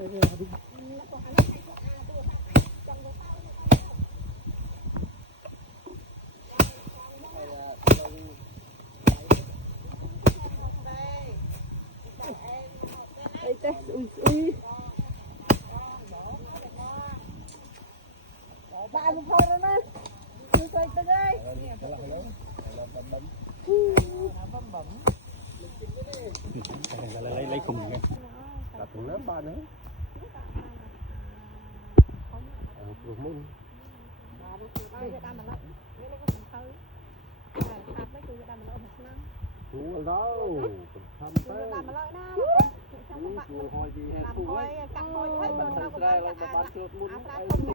Đại một thôi đó nè. Tôi coi tôi đây. Lấy khùng nha. Là cũng lớn ba nữa. Rồi muốn. Cú đâu? Thăm tới. Cú hồi gì? Cú ấy. Cắt hồi thấy bữa nào cũng